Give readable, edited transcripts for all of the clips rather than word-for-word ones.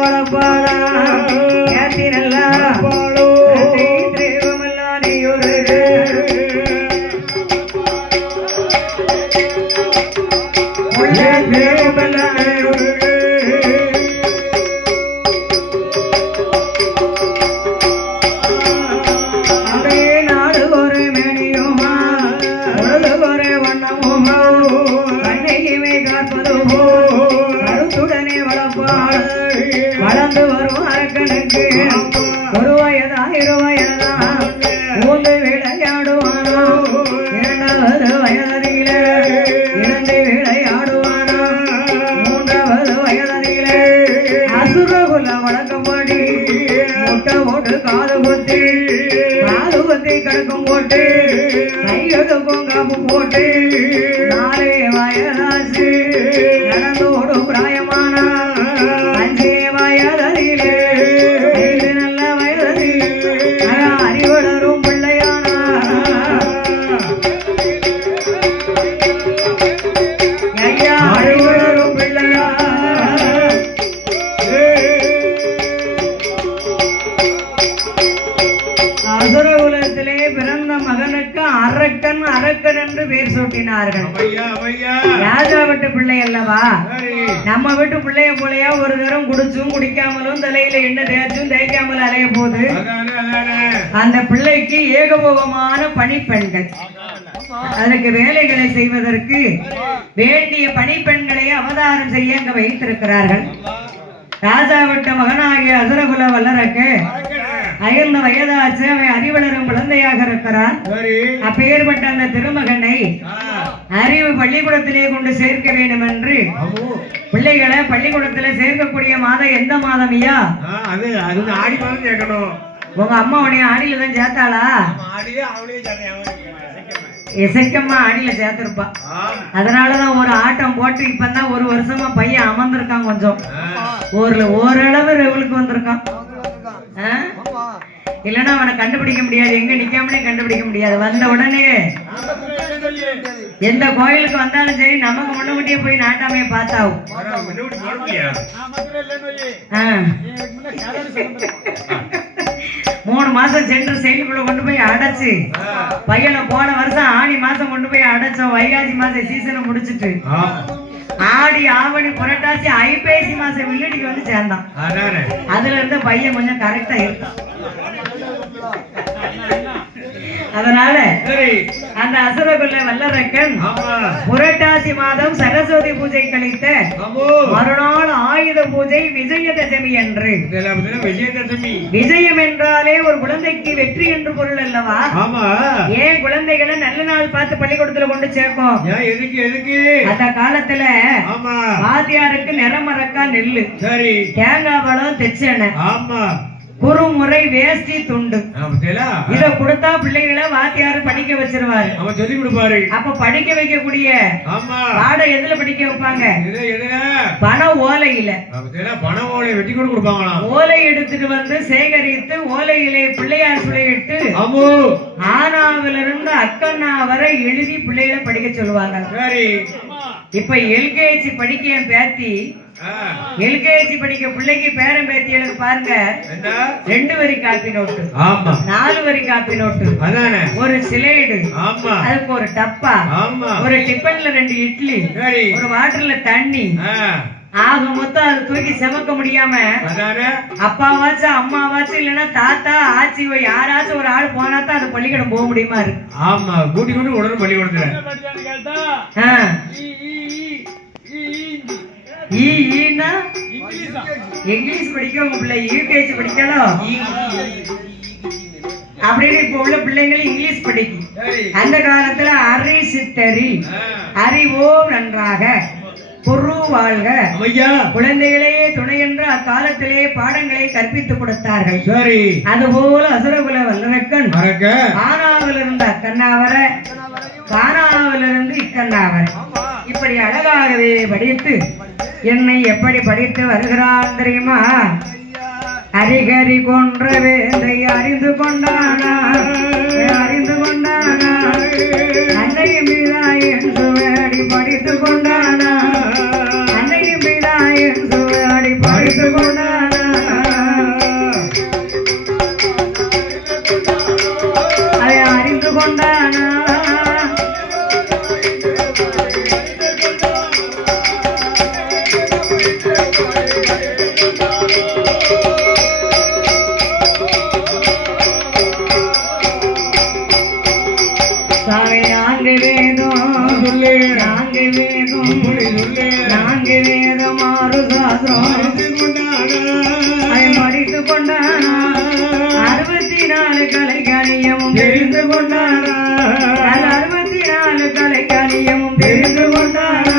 வளப்பாளா ஏத்தி நல்லா தெய்வமெல்லாம் நீ ஒரு வளர்ந்து வரும் அரக்கனுக்கு ஒரு வயதா இரு வயதா மூன்று விளையாடுவானோ இரண்டாவது வயதிலே இரண்டு விளையாடுவானோ மூன்றாவது வயதிலே அசுரகுல வழக்கப்படி முட்டை போட்டு காது குத்தி கிடக்கும் போட்டு கையெடுக்கும் காப்பு போட்டு நாளே வயதாச்சு நடந்து ஓடும் பிராயமான அஞ்சே வயதிலே நல்ல வயதிலே அறிவளரும் பிள்ளையானா ஐயா அறிவளரும் பிள்ளையா அசுரகுலத்திலே பிறந்த மகனுக்கு அரக்கன் அரக்கன் என்று பேர் சூட்டினார்கள். ராஜா வீட்டு பிள்ளை அல்லவா, நம்ம வீட்டு பிள்ளைய போலையா ஒரு தரம் குடிச்சும் குடிக்காமலும் தலையில எண்ணெய் தேய்ச்சும் தேய்க்காமல் அலைய போது அந்த பிள்ளைக்கு ஏகபோகமான பணிப்பெண்கள். அதற்கு வேலைகளை செய்வதற்கு வேண்டிய பணிப்பெண்களை அவதாரம் செய்ய அங்க வைத்திருக்கிறார்கள். ராஜா விட்ட மகனாகிய அசுரகுல வல்லரக்கு 5 வயதாச்சு. அவன் அறிவளரும் குழந்தையாக இருக்கிறான். அப்பேற்பட்ட அந்த திருமகனை அறிவு பள்ளிக்கூடத்திலே கொண்டு சேர்க்க வேண்டும் என்று பிள்ளைகளை பள்ளிக்கூடத்திலே சேர்க்கக்கூடிய மாதம் எந்த மாதம் ஐயா? உங்க அம்மா உடைய ஆடியில தான் சேர்த்தாளா? இசைக்கம்மா ஆடியில சேர்த்திருப்பா. அதனாலதான் ஒரு ஆட்டம் போட்டு இப்பதான் ஒரு வருஷமா பையன் அமர்ந்திருக்கான். கொஞ்சம் ஓரளவு ரெவலுக்கு வந்திருக்கான். இல்லன்னா அவனை கண்டுபிடிக்க முடியாது. எங்க நிக்காமலே கண்டுபிடிக்க முடியாது. வந்த உடனே எந்த கோயிலுக்கு வந்தாலும் சரி நமக்கு முன்னூட்டியே போய் நாட்டாமைய பார்த்தாவும் 3 மாசம் சென்று செயலுக்குள்ள கொண்டு போய் அடைச்சு பையனை போன வருஷம் ஆடி மாசம் கொண்டு போய் அடைச்சோம். வைகாசி மாசம் சீசனை முடிச்சுட்டு ஆடி ஆவணி புரட்டாசி ஐப்பசி மாசம் வில்லுடிக்கு வந்து சேர்ந்தான். அதுல இருந்து பையன் கொஞ்சம் கரெக்டா இருக்கும். அதனால அந்த அசுரகுல வல்லரக்கன் புரட்டாசி மாதம் சரஸ்வதி பூஜை கழித்த மறுநாள் ஆயுத பூஜை விஜயதசமி என்று. விஜயம் என்றாலே ஒரு குழந்தைக்கு வெற்றி என்று பொருள் அல்லவா? ஏன் குழந்தைகளை நல்ல நாள் பார்த்து பள்ளிக்கூடத்துல கொண்டு சேர்க்கும்? அந்த காலத்துல வாத்தியாருக்கு நிறமரக்கா நெல்லு, தேங்காய் பழம் தெச்சென, குறுமுறை வேஷ்டி துண்டு இத கொடுத்தா பிள்ளைகளை வாத்தியாரு படிக்க வச்சிருவாரு. சொல்லி கொடுப்பாரு. அப்ப படிக்க வைக்கக்கூடிய பாடம் எதுல படிக்க வைப்பாங்க? பண ஓலையில. பண ஓலை வெட்டி கொண்டு கொடுப்பாங்களா? ஓலை எடுத்துட்டு வந்து சேகரித்து ஓலையிலே பிள்ளையார் சுளையிட்டு ஆனாவிலிருந்து அக்கண்ணா வரை எழுதி பிள்ளைகளை படிக்க சொல்லுவாங்க. இப்ப எல்கேஜி படிக்க என் பேத்தி, எல்கேஜி படிக்க பிள்ளைக்கு பேரன் பேத்திகளுக்கு பாருங்க 2 வரி காப்பி நோட்டு, 4 வரி காப்பி நோட்டு, ஒரு சிலேடு, அதுக்கு ஒரு டப்பா, ஒரு டிஃபன்ல 2 இட்லி, ஒரு வாட்டர்ல தண்ணி. ஆக மொத்தம் அது தூக்கி செமக்க முடியாம அப்பாவாச்சும் அம்மாவாச்சும் இல்லன்னா தாத்தா ஆச்சி யாராச்சும் ஒரு ஆள் போனாதான் அது பள்ளிக்கூடம் போக முடியுமா இருக்கு. ஆமா, கூட்டி கொண்டு உடனே பள்ளிக்கூடத்துல இங்கிலீஷ் படிக்க உங்க பிள்ளை யூகேஜி படிக்கணும் அப்படின்னு இப்ப உள்ள பிள்ளைங்களும் இங்கிலீஷ் படிக்கும். அந்த காலத்துல அரி சித்தரி அறிவோம் நன்றாக பொரு வாழ்க குழந்தைகளே துணை என்று அக்காலத்திலே பாடங்களை கற்பித்துக் கொடுத்தார்கள். அதுபோல அசுரகுல வல்லரக்கன் ஆனாவிலிருந்து அக்கண்ணாவர, கானாவிலிருந்து இக்கண்ணாவர இப்படி அழகாகவே படித்து என்னை எப்படி படித்து வருகிறான் தெரியுமா? அரிகரி கொன்ற வேந்தை அறிந்து கொண்டானா, அறிந்து கொண்டானா, அன்னையும் மீதாயின் சுவடி படித்து கொண்டானா, அன்னையும் மீதாயின் சுவடி படித்து கொண்டானா. கொண்டானா 64 கலைக்கணியமும் தெரிந்து கொண்டானா 64 கலைக்கணியமும் தெரிந்து கொண்டானா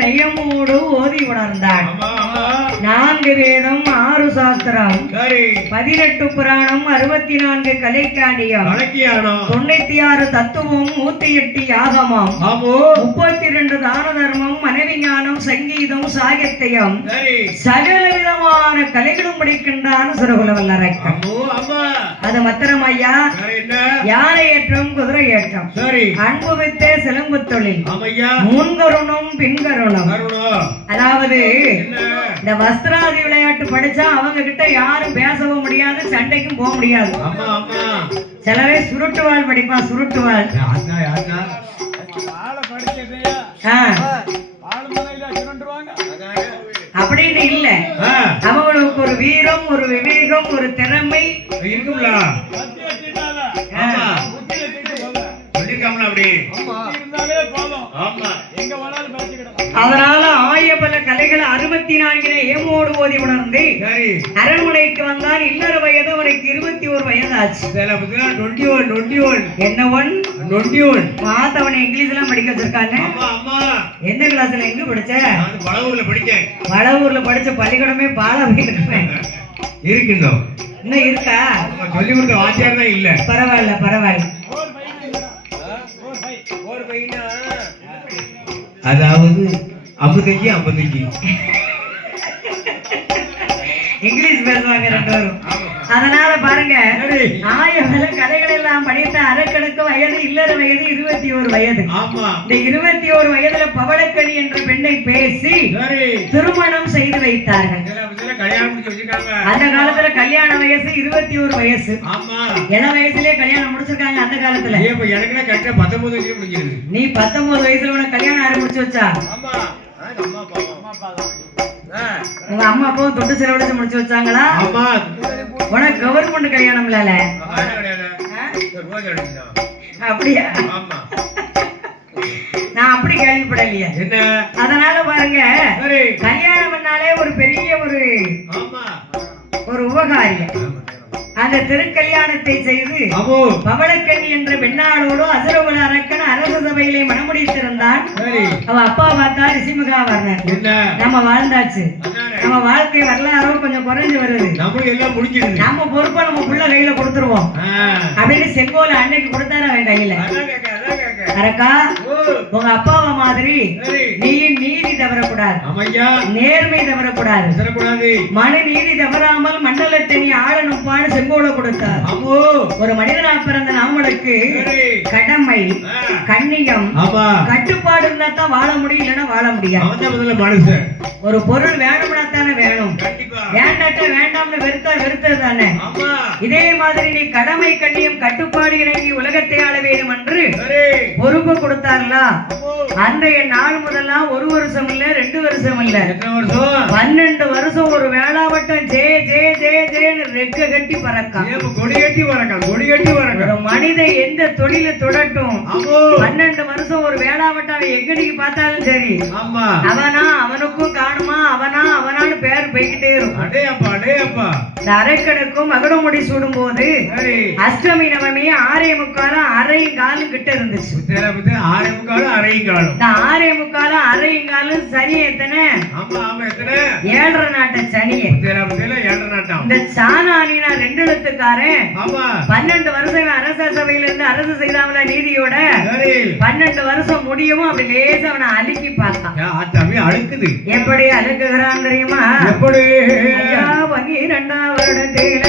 நெய்யமோடு ஓதி உணர்ந்தான் 4 வேதம் 6 சாஸ்திரம் 18 புராணம் 64 கலைக்காண்டியம் 96 தத்துவம் 108 யாகமம் 32 தான தர்மம் மனைவி ஞானம் சங்கீதம் சாகித்யம் சகல விதமான கலைகளும் படிக்கின்றான் சுரகுல வல்லரக்கன் அது மத்திரம் ஐயா யானை ஏற்றம் குதிரை ஏற்றம் அன்பு வித்தே சிலம்பு தொழில் முன்கருணம் பின்கருணம் அதாவது இந்த வஸ்திராதி விளையாட்டு படிச்சா அவங்க கிட்ட யாரும் பேசவும் முடியாது சண்டைக்கும் போக முடியாது சிலவே சுருட்டுவாள் படிப்பான் சுருட்டுவாள் அப்படின்னு இல்ல அவங்களுக்கு ஒரு வீரம் ஒரு விவேகம் ஒரு திறமை இருக்கும்ல அதனால ஆயபல கலைகளை 64 ஏமோடு ஓதி உணர்ந்து அரண்மனைக்கு வந்தான் இல்லற வயது அவனுக்கு 21 வயதாச்சு என்ன 21 மாத்தவனை இங்கிலீஷ் எல்லாம் படிக்க வச்சிருக்காங்க எந்த கிளாஸ்ல எங்க படிச்ச வளவூர்ல படிச்ச பள்ளிக்கூடமே பாலா இருக்குங்க இன்னும் இருக்கா சொல்லி கொடுத்த வாத்தியார் தான் இல்ல பரவாயில்ல பரவாயில்ல அதாவது 55 இங்கிலீஷ் பேசுவாங்க 2 பேரும் அதனால பாருங்க ஆயவல கலைகள் எல்லாம் படித்த அரக்கனுக்கு வயது இல்லற வயது 21 வயது இந்த 21 வயதுல பவளக்கணி என்ற பெண்ணை பேசி திருமணம் செய்து வைத்தார்கள் அந்த காலத்துல கல்யாண வயசு 21 வயசு இள வயசுலயே கல்யாணம் முடிச்சிருக்காங்க அந்த காலத்துல நீ 19 வயசுல உனக்கு கல்யாணம் ஆரம்பிச்சு வச்சா உங்க அம்மா அப்பாவும் தொட்டு செலவழிச்சு முடிச்சு வச்சாங்களா உனக்கு கவர்மெண்ட் கல்யாணம் இல்ல அப்படியா நான் அப்படி கேள்விப்படலையே அதனால பாருங்க கல்யாணம் பண்ணாலே ஒரு பெரிய ஒரு உபகாரியம் அந்த திருக்கல்யாணத்தை செய்து பவளக்கணி என்ற பெண்ணாளோடு அசுரகுல அரக்கன் அரச சபையிலே மணமுடித்திருந்தான் அவ அப்பா பார்த்தா ரிஷிமுகா வர்ணன் நம்ம வாழ்ந்தாச்சு நம்ம வாழ்க்கை வரலாறும் கொஞ்சம் குறைஞ்சு வருது. நம்ம எல்லாம் முடிஞ்சிருது. நம்ம பொறுப்பா நம்ம புள்ள கையில கொடுத்துருவோம் அப்படின்னு செங்கோல அன்னைக்கு கொடுத்தாரு அவன் கையில. அரக்கா உங்க அப்பாவை மாதிரி நீயும் நீதி தவறக்கூடாது, நேர்மை தவறக்கூடாது, மனு நீதி தவறாமல் மண்டலத்தை நீ ஆளணும்பான்னு செங்கோல கொடுத்தார். ஒரு மனிதனா பிறந்த நம்மளுக்கு கடமை, கண்ணியம், கட்டுப்பாடு இருந்தா தான் வாழ முடியும், இல்லைன்னா வாழ முடியாது. ஒரு பொருள் வேணும்னா தானே வேணும், வேண்டாட்ட வேண்டாம்னு வெறுத்தது தானே. இதே மாதிரி நீ கடமை, கண்ணியம், கட்டுப்பாடு இணங்கி உலகத்தை ஆள வேண்டும் என்று பொறுப்பு கொடுத்தார்களா? அன்றைய நாள் முதல்லாம் 1 வருஷம் இல்ல, 2 வருஷம் இல்ல, 12 வருஷம் ஒரு வேளாவட்டம் ஜெய ஜெய ஜெய ஜெயன்னு ரெக்க கட்டி பறக்கான், கொடி கட்டி பறக்கான். ஒரு மனிதன் எந்த தொழில தொடட்டும் 12 வருஷம் ஒரு வேளாவட்டம் எங்கடிக்கு பார்த்தாலும் சரி, அவனா அவனுக்கும் காணுமா, அவனான்னு பேர் போய்கிட்டே இருக்கும். இந்த அரைக்கடக்கும் மகுடமுடி சூடும் போது அஷ்டமி நவமி 6:45 அரையும் காலும் கிட்ட இருந்துச்சு. 6:45 அரையும் காலும் சனி எத்தனை? 7.5 நாட்ட சனிய. இந்த சாணானினா 2 எழுத்துக்காரன் 12 வருஷம் அரச சபையில இருந்து அரசு செய்தாமல நீதியோட 12 வருஷம் முடியவும் அப்படி லேசா அவனை அழுக்கி பார்த்தான். எப்படி அழுக்குகிறான் தெரியுமா? 12ஆம் வருடத்தில